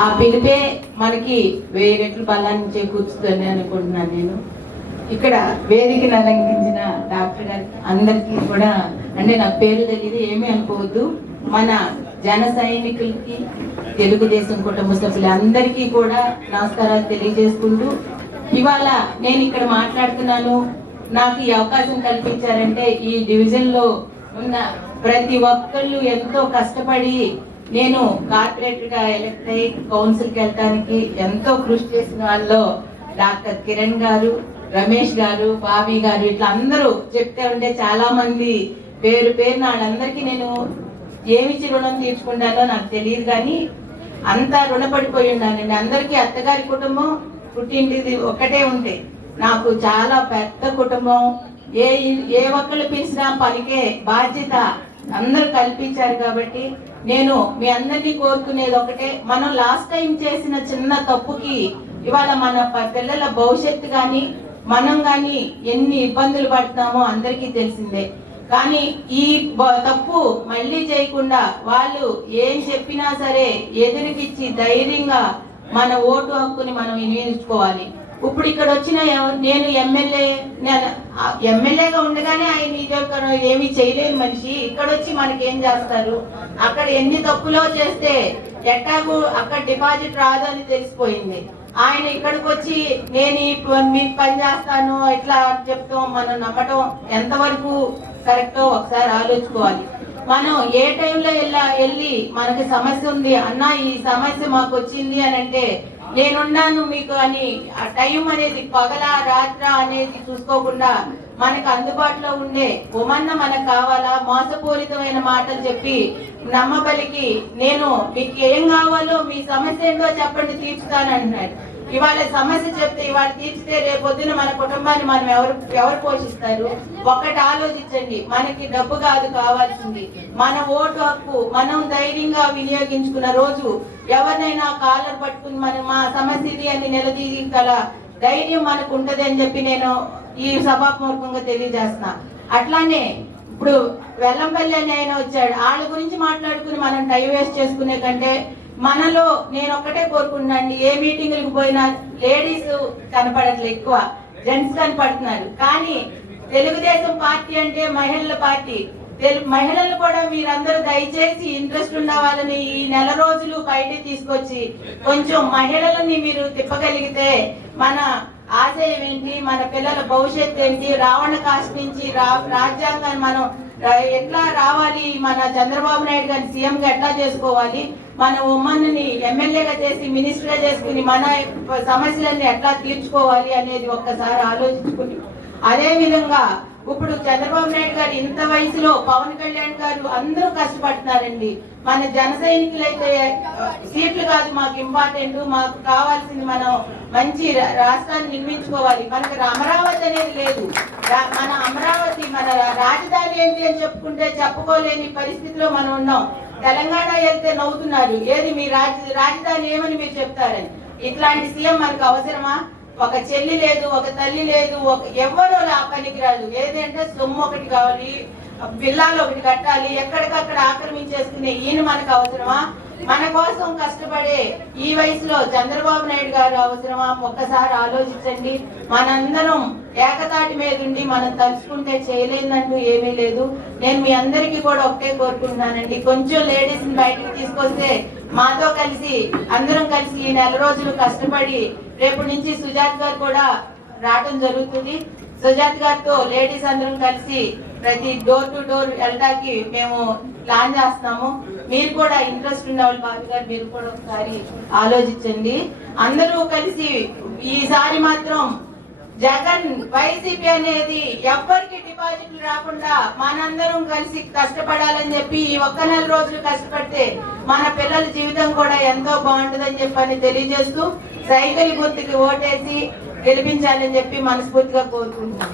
ఆ పిలిపే మనకి వెయ్యి రెట్లు బలాన్ని చేకూర్చుతుంది అనుకుంటున్నాను నేను. ఇక్కడ వేదికను అలంకరించిన డాక్టర్ గారికి అందరికీ కూడా అంటే నాకు పేరు తెలియదు ఏమీ అనుకోవద్దు. మన జన సైనికులకి తెలుగుదేశం కుటుంబ సభ్యులందరికీ కూడా నమస్కారాలు తెలియజేసుకుంటూ ఇవాళ నేను ఇక్కడ మాట్లాడుతున్నాను. నాకు ఈ అవకాశం కల్పించారంటే ఈ డివిజన్లో ఉన్న ప్రతి ఒక్కళ్ళు ఎంతో కష్టపడి నేను కార్పొరేటర్గా ఎలక్ట్ అయ్యి కౌన్సిల్కి వెళ్ళడానికి ఎంతో కృషి చేసిన వాళ్ళలో డాక్టర్ కిరణ్ గారు రమేష్ గారు బాబీ గారు ఇట్లా అందరూ చెప్తే ఉంటే చాలా మంది పేరు పేరు వాళ్ళందరికీ నేను ఏమిచ్చి రుణం తీర్చుకుంటానో నాకు తెలియదు కానీ అంతా రుణపడిపోయి ఉన్నానండి అందరికీ అత్తగారి కుటుంబం పుట్టింటిది ఒక్కటే ఉంటే. నాకు చాలా పెద్ద కుటుంబం. ఏ ఏ ఒక్కళ్ళు పిలిచినా పలికే బాధ్యత. అందరూ కల్పించారు కాబట్టి నేను మీ అందరినీ కోరుకునేది ఒకటే. మనం లాస్ట్ టైం చేసిన చిన్న తప్పుకి ఇవాళ మన పిల్లల భవిష్యత్తు కానీ మనం కానీ ఎన్ని ఇబ్బందులు పడుతున్నామో అందరికీ తెలిసిందే. కానీ ఈ బ- తప్పు మళ్ళీ చేయకుండా వాళ్ళు ఏం చెప్పినా సరే ఎదురుకిచ్చి ధైర్యంగా మన ఓటు హక్కుని మనం వినియోగించుకోవాలి. ఇప్పుడు ఇక్కడ వచ్చిన నేను ఎమ్మెల్యే ఎమ్మెల్యేగా ఉండగానే ఆయన నియోజకవర్గం ఏమీ చేయలేని మనిషి. ఇక్కడ వచ్చి మనకి ఏం చేస్తారు? అక్కడ ఎన్ని తప్పులో చేస్తే ఎట్టాగు అక్కడ డిపాజిట్ రాదు అని తెలిసిపోయింది. ఆయన ఇక్కడికి వచ్చి నేను ఈ మీకు పని చేస్తాను ఇట్లా చెప్తాం మనం నమ్మటం ఎంతవరకు కరెక్టో ఒకసారి ఆలోచుకోవాలి మనం ఏ టైంలో వెళ్ళా వెళ్ళి మనకి సమస్య ఉంది అన్న ఈ సమస్య మాకు వచ్చింది అని అంటే నేనున్నాను మీకు అని ఆ టైం అనేది పగల రాత్ర అనేది చూసుకోకుండా మనకు అందుబాటులో ఉండే ఉమన్న మనకు కావాలా? మోసపూరితమైన మాటలు చెప్పి నమ్మబలికి నేను మీకు ఏం కావాలో మీ సమస్య ఏంటో చెప్పండి తీర్చుతానంటున్నాడు ఇవాళ సమస్య చెప్తే ఇవాళ తీర్చితే రేపొద్దున మన కుటుంబాన్ని మనం ఎవరు ఎవరు పోషిస్తారు? ఒక్కటి ఆలోచించండి. మనకి డబ్బు కాదు కావాల్సింది. మన ఓటు హక్కు మనం ధైర్యంగా వినియోగించుకున్న రోజు ఎవరినైనా కాలర్ పట్టుకుని మనం మా సమస్య ఇది అని నిలదీయగల ధైర్యం మనకు ఉంటది అని చెప్పి నేను ఈ సభాపూర్వకంగా తెలియజేస్తున్నా. అట్లానే ఇప్పుడు వెల్లంపల్లి అని ఆయన వచ్చాడు. వాళ్ళ గురించి మాట్లాడుకుని మనం టైం వేస్ట్ చేసుకునే కంటే మనలో నేను ఒక్కటే కోరుకుంటున్నాను ఏ మీటింగ్లకు పోయినా లేడీస్ కనపడట్లే ఎక్కువ జెంట్స్ కనపడుతున్నారు. కానీ తెలుగుదేశం పార్టీ అంటే మహిళల పార్టీ. తెలు- మహిళలు కూడా మీరందరూ దయచేసి ఇంట్రెస్ట్ ఉన్న వాళ్ళని ఈ నెల రోజులు బయట తీసుకొచ్చి కొంచెం మహిళలని మీరు తిప్పగలిగితే మన ఆశయం ఏంటి మన పిల్లల భవిష్యత్తు ఏంటి రావణ కాస్ట్ నుంచి రా- రాజ్యాంగాన్ని మనం ఎట్లా రావాలి? మన చంద్రబాబు నాయుడు గారిని సీఎం గా ఎట్లా చేసుకోవాలి? మన ఉమ్మన్ని ఎమ్మెల్యేగా చేసి మినిస్టర్గా చేసుకుని మన సమస్యలన్నీ ఎట్లా తీర్చుకోవాలి అనేది ఒక్కసారి ఆలోచించుకుని అదే విధంగా ఇప్పుడు చంద్రబాబు నాయుడు గారు ఇంత వయసులో పవన్ కళ్యాణ్ గారు అందరూ కష్టపడుతున్నారండి. మన జన సైనికులైతే సీట్లు కాదు మాకు ఇంపార్టెంట్ మాకు కావాల్సింది మనం మంచి రా- రాష్ట్రాన్ని నిర్మించుకోవాలి. మనకి అమరావతి అనేది లేదు. రా- మన అమరావతి మన రాజధాని ఏంటి అని చెప్పుకుంటే చెప్పుకోలేని పరిస్థితిలో మనం ఉన్నాం. తెలంగాణ వెళ్తే నవ్వుతున్నారు. ఏది మీ రాజ రాజధాని ఏమని మీరు చెప్తారని? ఇట్లాంటి సీఎం మనకు అవసరమా? ఒక చెల్లి లేదు ఒక తల్లి లేదు ఒక ఎవరు ఆ పనికిరాదు ఏదంటే సొమ్ము ఒకటి కావాలి బిల్లాలు ఒకటి కట్టాలి ఎక్కడికక్కడ ఆక్రమించేసుకునే ఈయన మనకు అవసరమా? మన కోసం కష్టపడే ఈ వయసులో చంద్రబాబు నాయుడు గారు అవసరమా? ఒక్కసారి ఆలోచించండి. మనందరం ఏకతాటి మీద ఉండి మనం తలుచుకుంటే చేయలేదంటూ ఏమీ లేదు. నేను మీ అందరికీ కూడా ఒకటే కోరుకుంటున్నానండి. కొంచెం లేడీస్ బయటకు తీసుకొస్తే మాతో కలిసి అందరం కలిసి ఈ నెల రోజులు కష్టపడి రేపు నుంచి సుజాత్ గారు కూడా రావడం జరుగుతుంది. సుజాత్ గారితో లేడీస్ అందరం కలిసి ప్రతి డోర్ టు డోర్ వెళ్ళడానికి మేము ప్లాన్ చేస్తున్నాము. మీరు కూడా ఇంట్రెస్ట్ ఉన్న వాళ్ళు బాబు గారు మీరు కూడా ఒకసారి ఆలోచించండి. అందరూ కలిసి ఈసారి మాత్రం జగన్ వైసీపీ అనేది ఎవ్వరికి డిపాజిట్లు రాకుండా మనందరం కలిసి కష్టపడాలని చెప్పి ఈ ఒక్క నెల రోజులు కష్టపడితే మన పిల్లల జీవితం కూడా ఎంతో బాగుంటుందని చెప్పని తెలియజేస్తూ సైకిల్ గుర్తుకి ఓటేసి గెలిపించాలని చెప్పి మనస్ఫూర్తిగా కోరుకుంటున్నాం.